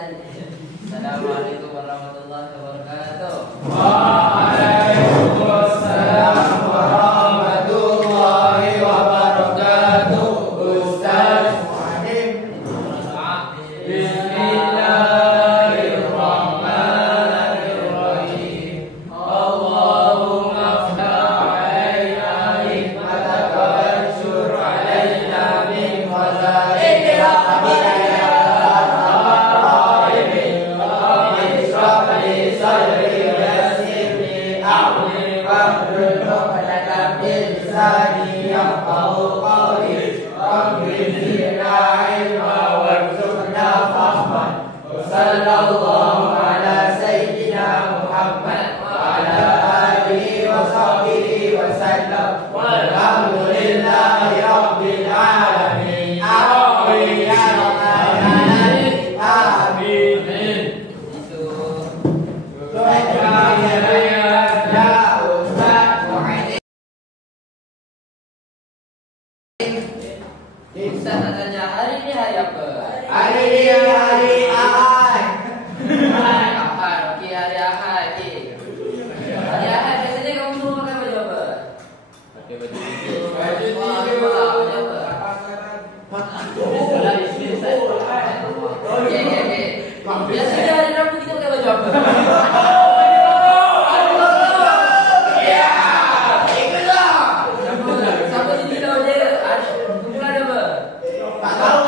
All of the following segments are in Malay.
Assalamualaikum warahmatullahi wabarakatuh. Waalaikumsalam warahmatullahi wabarakatuh. Ustaz Muhammad. Bismillahirrahmanirrahim. Allahumma aftah alaina hikmataka wanshur alaina min khazaini rahmatika. Sallallahu ala sayyidina Muhammad wa ala alihi wa sahbihi wa sallam. Walhamdulillahi rabbil alamin. Amin ya rabbal alamin. Amin. Itu Ustaz nak tanya, hari ni hari apa? Hari ini hari Ahad. Hari Ahad, okey, hari Ahad, okey. Hari Ahad biasanya kamu semua pakai baju apa? Pakai baju tidur. Baju apa? Okey. Biasanya hari Rabu kita pakai baju apa? Siapa sini tahu dia? Kumpulan apa? Tak tahu.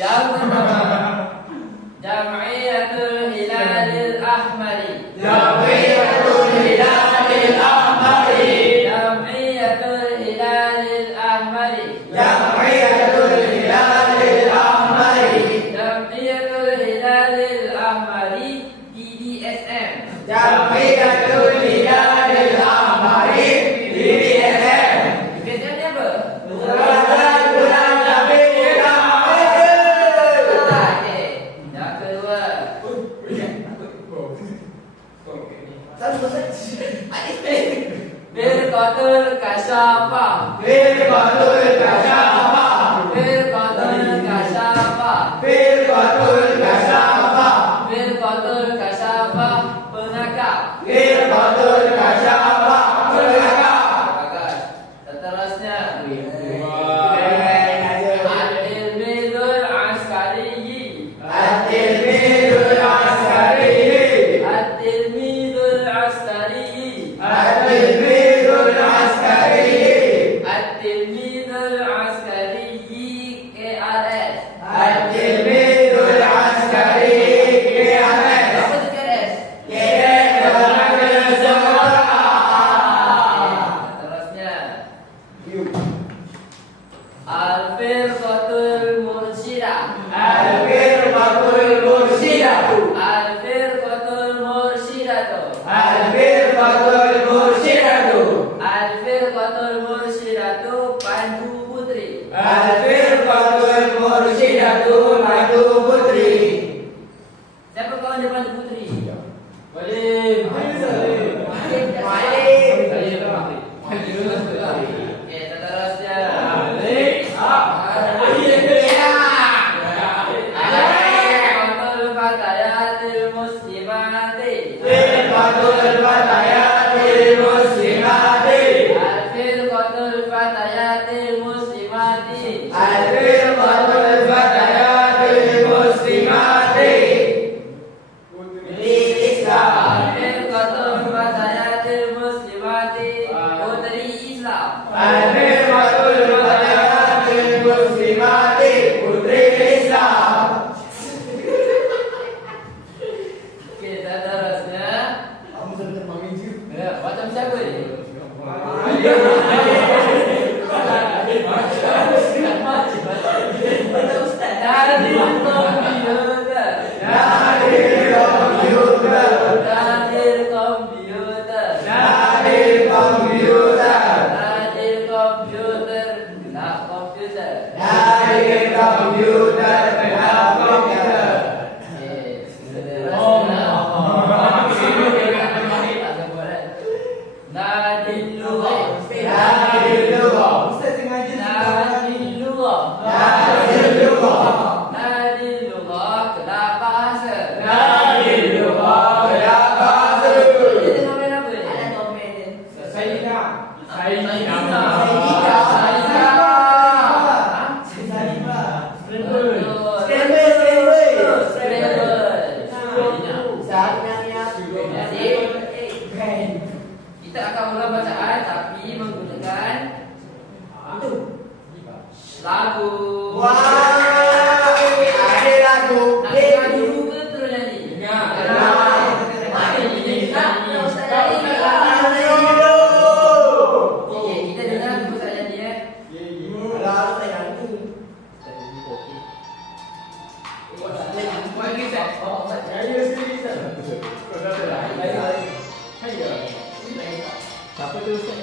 Yang pertama, Jam'iyatul Hilalil Ahmari. Jam'iyatul Hilalil Ahmari. Jam'iyatul Hilalil Ahmari. Jam'iyatul Hilalil Ahmari. Jam'iyatul Hilalil Ahmari DDSM. Jam'iyatul Hilalil Ahmari DDSM. DDSM ni apa? Bulan Rabiul Awal. Okey. Yang kedua, Firqatul Kasyafah. Firqatul Kasyafah. Firqatul Kasyafah. Firqatul Kasyafah. Firqatul Kasyafah pengakar. Firqatul Kasyafah pengakar. Bagus. Seterusnya, At-Tilmidul Askari. At-Tilmidul Askari. At-Tilmidul Askari. At-Tilmidul Askari. At-Tilmidul Askari KRS. At-Tilmidul Askari KRS. Apa tu KRS? KRS Olahraga Sekolah. Seterusnya, Al-Firqatul Mursyidah. Al-Firqatul Mursyidah. Al-Firqatul Mursyidah. Al-Firqatul Mursyidah. Al-Firqatul Mursyidah Pandu Putri. Al-Firqatul Mursyidah Pandu Putri. Siapa kawan dia Pandu Putri? Malim. Okey, seterusnya, Al-Firqatul Fatayatil Muslimati. Firqatul Fatayatil Muslimat. Al-Firqatul Fatayatil Muslimati. Al-Firqatul Fatayatil Muslimati. Putri Islam. Al-Firqatul Fatayatil Muslimati. Putri Islam. Al-Firqatul Fatayatil Muslimati. Putri Islam. Okey, dah terusnya. Ya, macam siapa ni? Kita akan ulang bacaan tapi menggunakan lagu. Ada lagu. Nak dengar dulu ke terus nyanyi? Okey, kita dengar dulu saya nyanyi ya. Siapa tu Ustaz?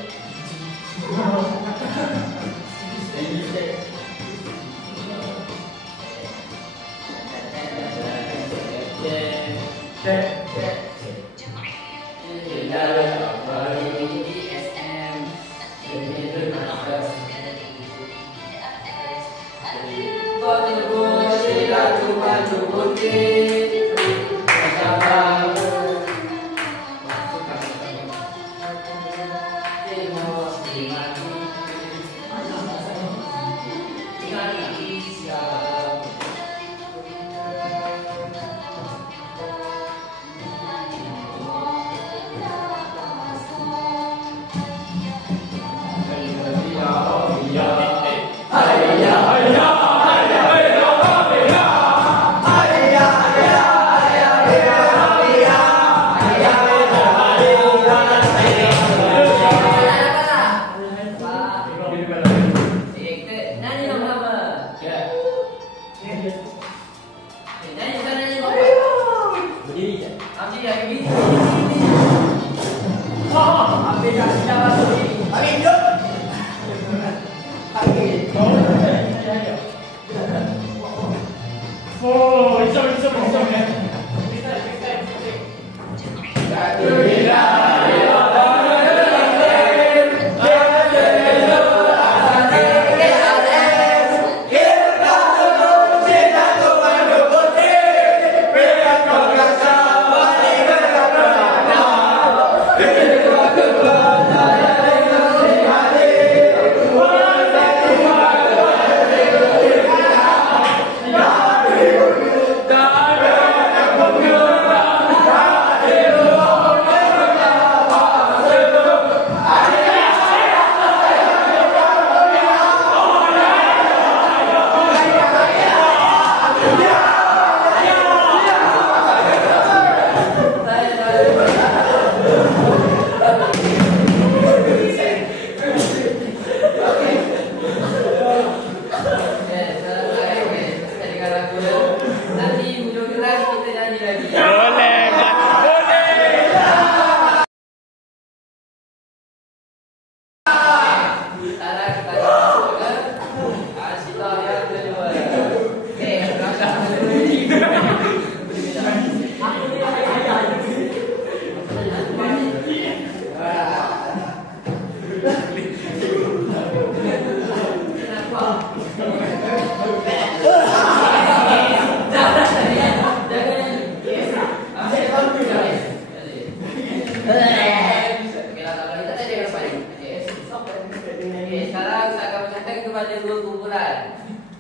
kepada dua kumpulan.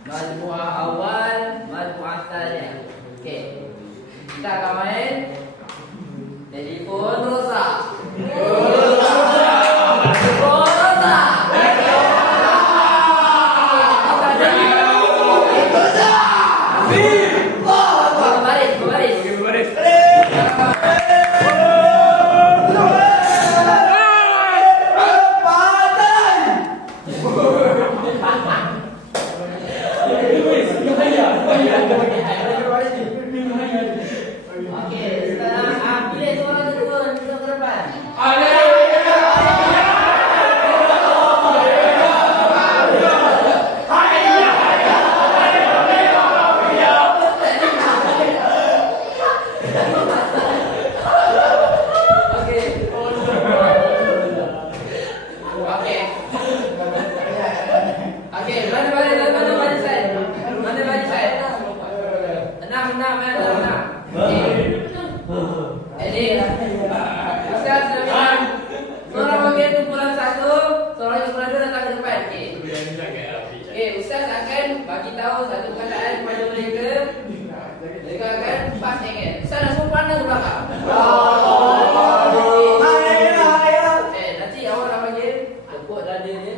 Majmu'ah awal, majmu'ah tsaniyah. Okey. Kita akan main telefon rosak. Ustaz akan bagi tahu satu perkataan kepada mereka. Mereka akan pas ingat. Ustaz dah semua pandang ke belakang. Nanti awak nak panggil tepuk dada dia.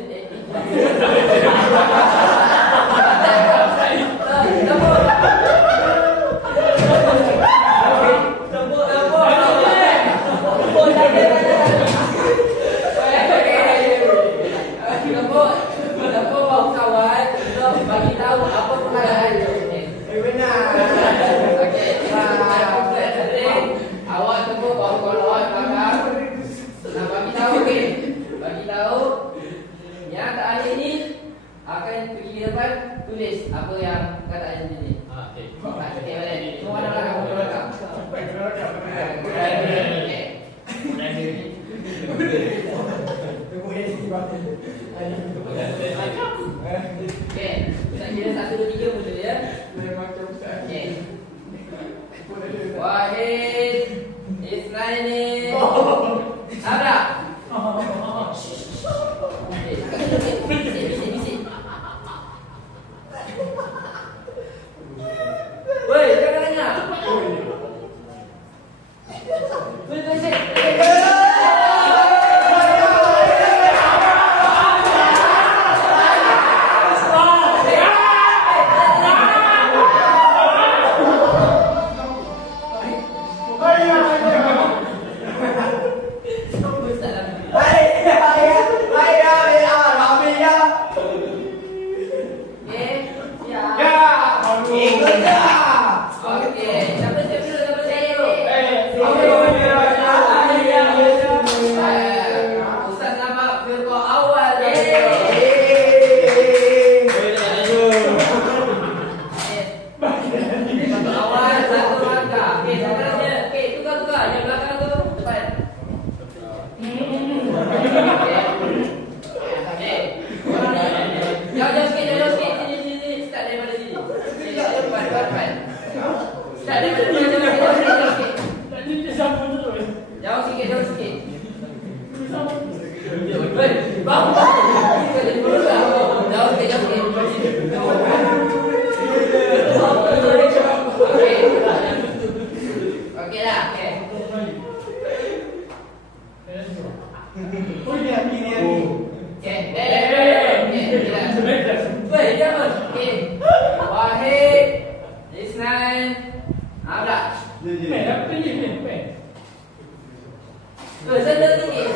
Bagi tahu apa perkataan itu. Benar. Okey. Awak tepuk bahu kalau awak belakang. Nak bagi tahu okey. Bagi tahu yang tak ada ini akan pergi ke depan tulis apa yang perkataan ini. Okey. Okey, balik. Semua ada belakang, semua belakang. Okey. Okey, kita kira 1, 2, 3 muncul ya. Okey. Wahid, Isnaini, Abra. Bisik. Woi, jangan dengar. Bisik. Jauh sikit. Bang. Jauh sikit. Okey dah. Okey. Wahid, Isnan, Abra. Senang sikit.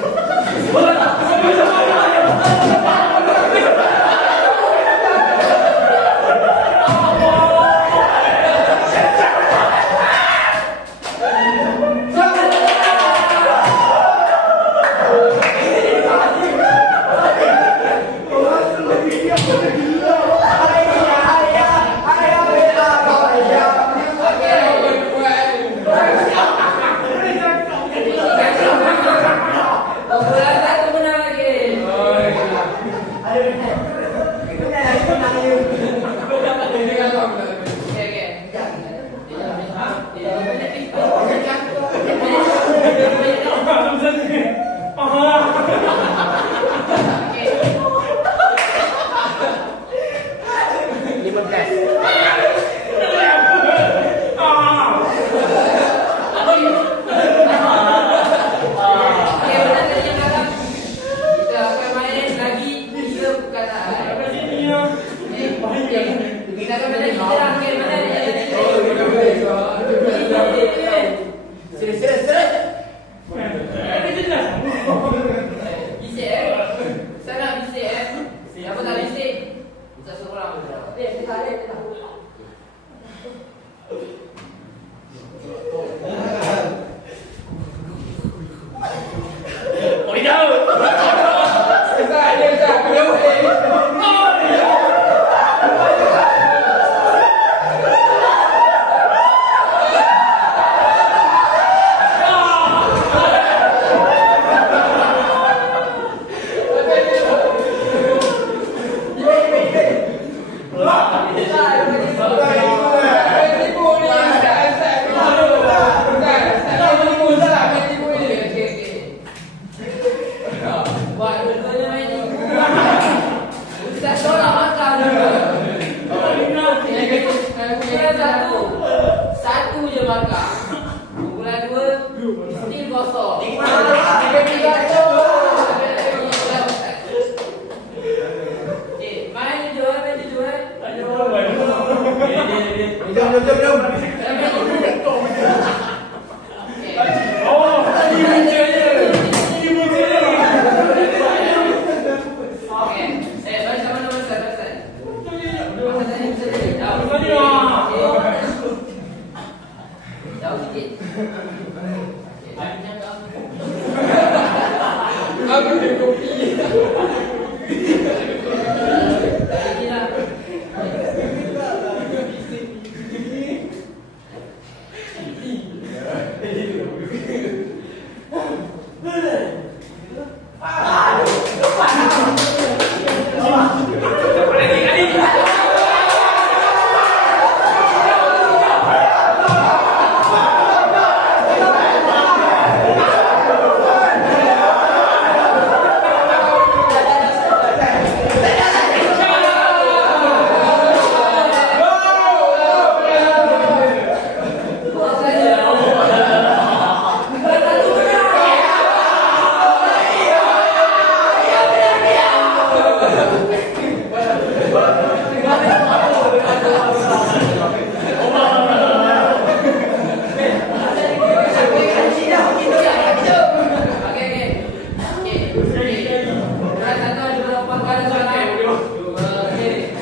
Okey.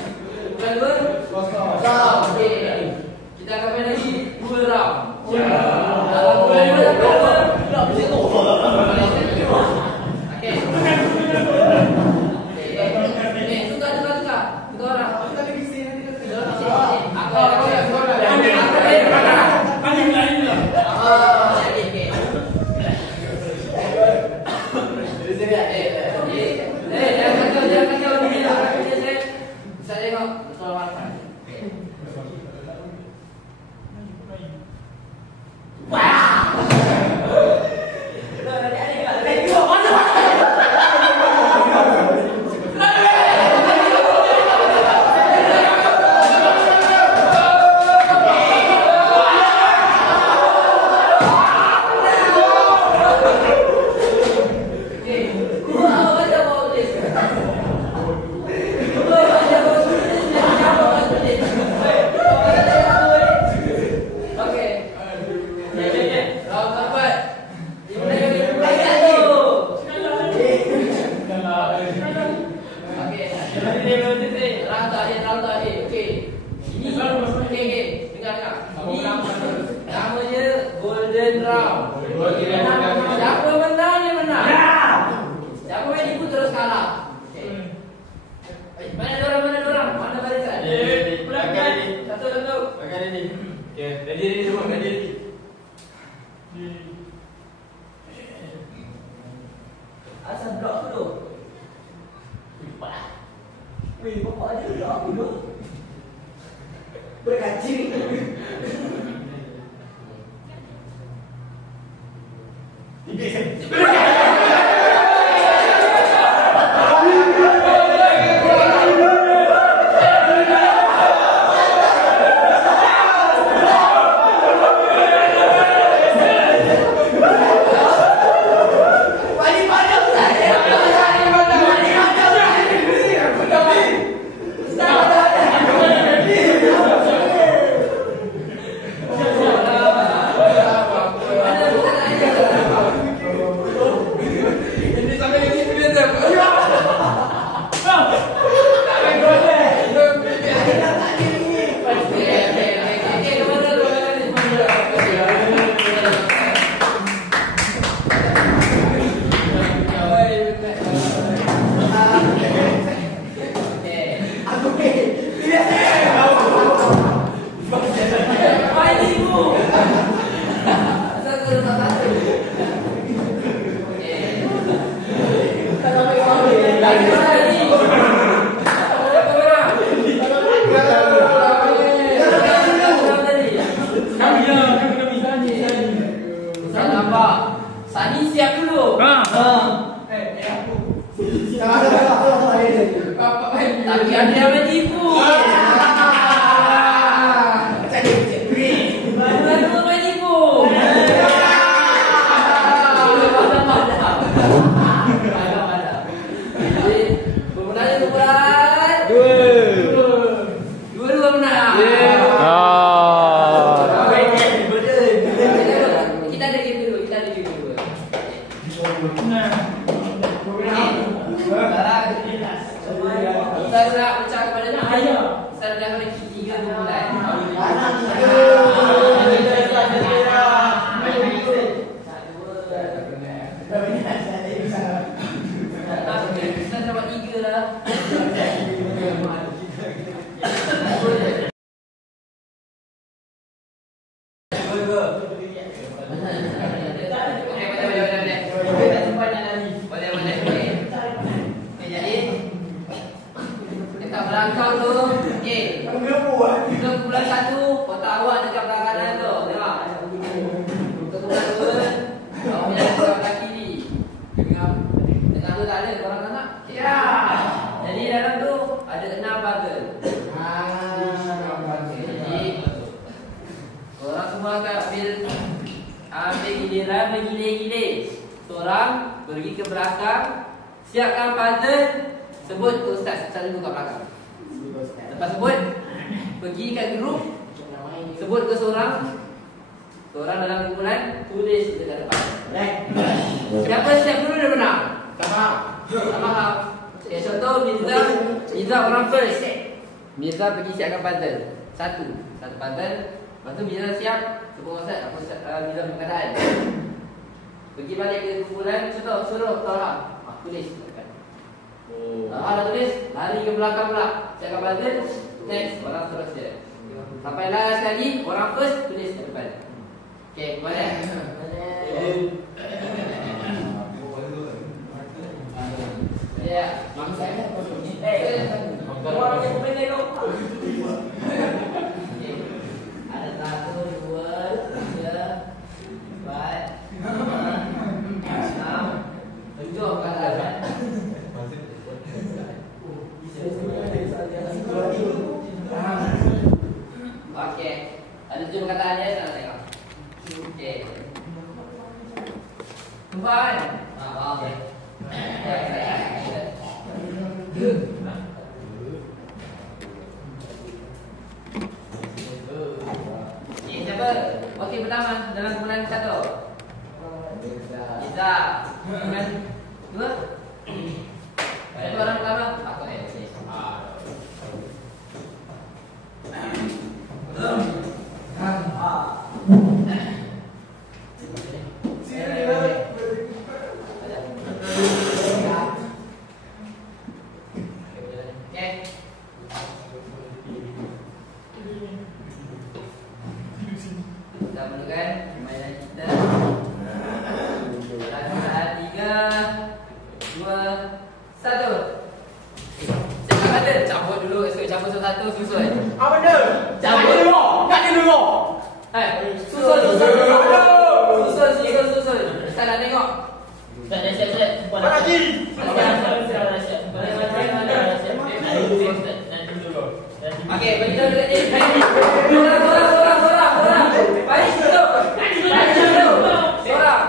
Bukan dua? Okey. Kita akan main lagi 2 round. Kalau bulan dua tak apa. Okey. Tukar. Dua orang. Namanya Golden Round. Siapa menang dia menang. Siapa main ibu terus kalah. Mana dua orang? Mana barisan? Satu. Okay, ready semua, ready. Asal blok tu tu. Wih, bapak ada blok tu. Berkaji. Sani siap dulu. Tapi ada yang menipu. Baru menipu. Pemenangnya kumpulan dua menang. Kita ada game dulu. Saya nak ucap kepadanya, ayo. Saya dah hari 3 bulan. Saya dapat 3 lah. Belakang tu, okey. Untuk bulan 1, kotak awak dekat belakang kanan tu. Tengok. Untuk bulan 2, awak punya dekat belakang kiri. Tengah tu tak ada, korang tak nak? Ya. Jadi dalam tu ada 6 puzzle. Jadi korang semua akan ambil giliran bergilir-gilir. Seorang pergi ke belakang, siapkan puzzle. Sebut ke ustaz, ustaz duduk kat belakang. Lepas sebut, pergi kat grup, sebut ke seorang dalam kumpulan, tulis dekat depan. Siapa siap dulu dia menang? Sama. Okay, contoh Mirza Mirza orang first. Mirza pergi siapkan puzzle. Satu puzzle. Lepas tu Mirza siap. Semua Ustaz, apa Mirza punya keadaan. Pergi balik ke kumpulan, suruh tolak. Tulis. Dah tulis, lari ke belakang pula. Siapkan puzzle. Next, orang seterusnya. Sampai last sekali, orang first tulis kat depan. Okey, mana? Ya, mak saya orang yang boleh lupa. Ada 1, 2, 3, 4, 5, 6, 7 kata. Okey, ada 7 perkataannya, nak tengok. Okey. Tuan. Okey. Siapa? Okey, pertama dalam kumpulan 1. Iza. Kumpulan 2. Satu orang pertama. Aku ni. Kita mulakan permainan kita. Dalam 3, 2, 1. Siapa ada? Cabut dulu. Cabut satu susun. Apa benda? Cabut dulu. Nak dulu. Susun. Ustaz dah tengok. Ustaz dah siap. Mana lagi? Okey, beritahu dekat dia. Sorang. Baik dulu. Sorang.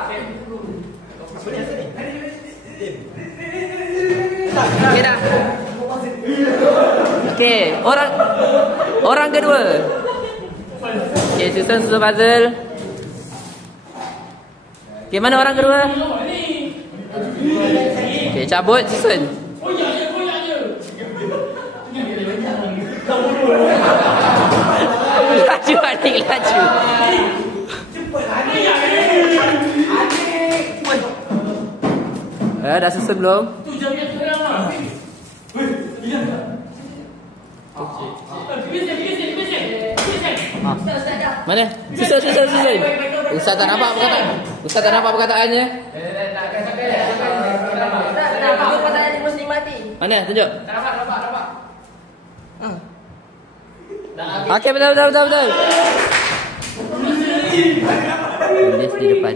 Okey dah. Okey, orang kedua. Okey, susun puzzle. Okey, mana orang kedua? Okey, cabut susun. Laju adik, laju. Dah susun belum? Mana? Susun. Ustaz tak nampak perkataannya. Tak nampak perkataan Muslim mati. Mana? Tunjuk. Tak nampak. Okey, betul. Tulis di depan.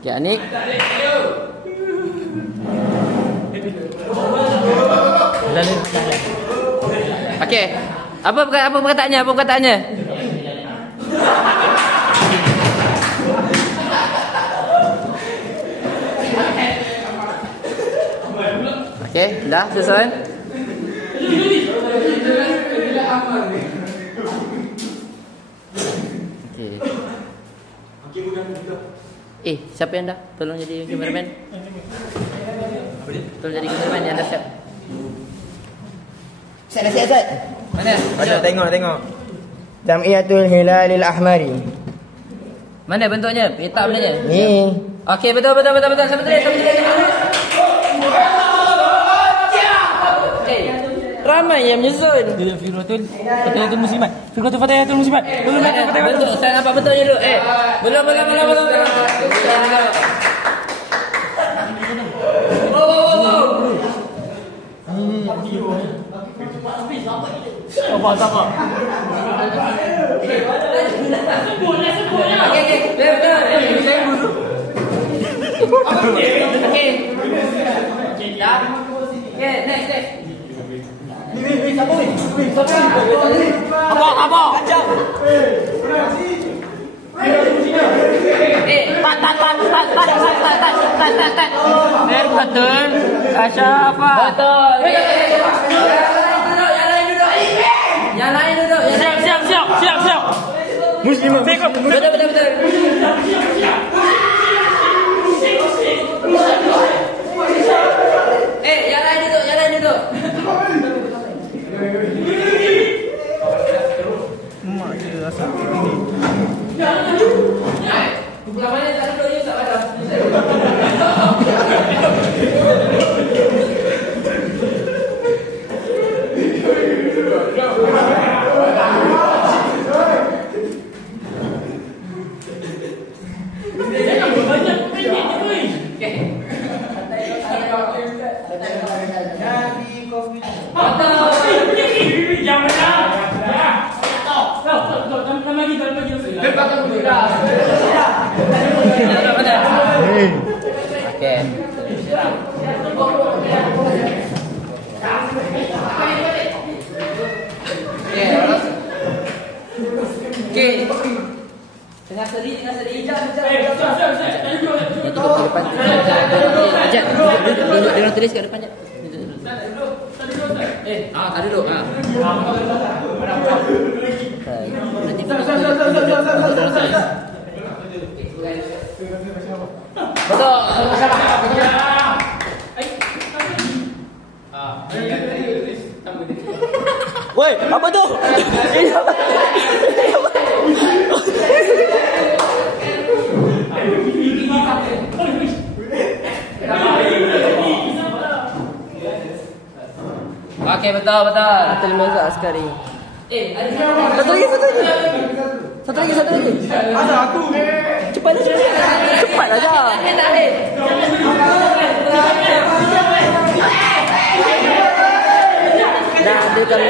Okey, Anik. Okey. Apa perkataannya? Okey, dah selesai. Okey. Siapa yang dah? Tolong jadi cameraman. Tolong jadi cameraman yang dah siap. Saya dah siap, Ustaz. Mana? Ada tengok. Jamiatul Hilalil Ahmari. Mana bentuknya? Peta benarnya? Ni. Okey, betul. Sampai tulis. Ramai yang menyusun. Fikratul Fatihatul Muslimat. Fikratul Fatihatul Muslimat. Betul. Saya nampak betulnya dulu. Belum. Sabar. Okey. Betul. Okey. Dah. Okey, next. Apa? Betul. Asyafa. Betul. Yang lain duduk. Siap. Muslimah. Betul. Yang lain duduk. Okey. Okey. Tengah seri. Tutup ke depan. Jat. Dia tulis kat depan jat. Tak duduk. Nanti betul. Woi, apa tu? Okey, betul. Satu lima sekali. Satu lagi. Asal aku. Cepat aja. Dah ada kali.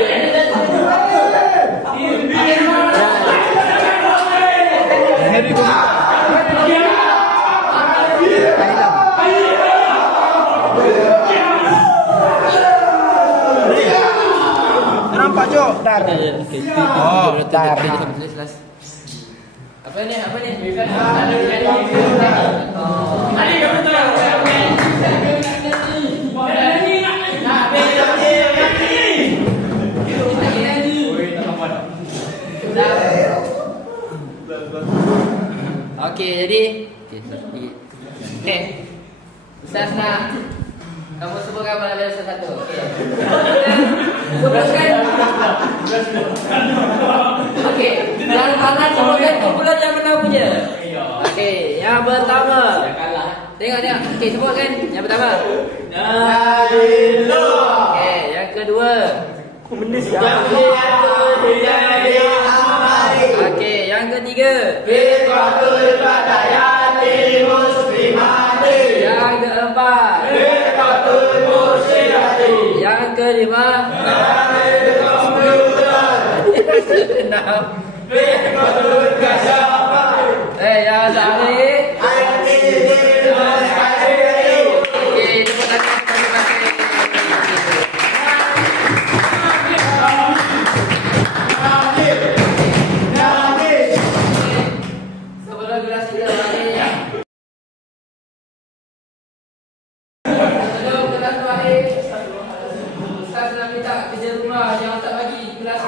Nampak Cok? Dar. Dar. Apa ni? Okey, jadi Ustaz nak kamu sebutkan pada level satu. Okey. Sebutkan. Okey, jangan sebutkan kumpulan yang benar punya. Okey, yang pertama. Tengok. Okey, sebutkan yang pertama. Okey, yang kedua. Okey, yang ketiga. Yang keempat. Yang kelima. Yang terakhir. Okey, tepuk tangan. Sebelum durasi kita berakhir. Sebelum kelas berakhir, Ustaz nak minta kerja rumah yang tak bagi kelas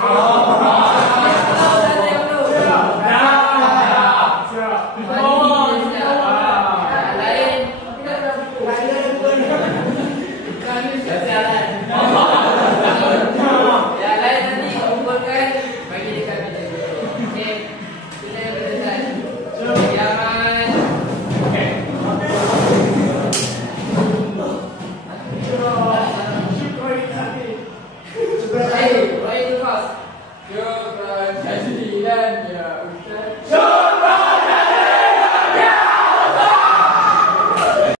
Syukran jazilan ya Ustaz.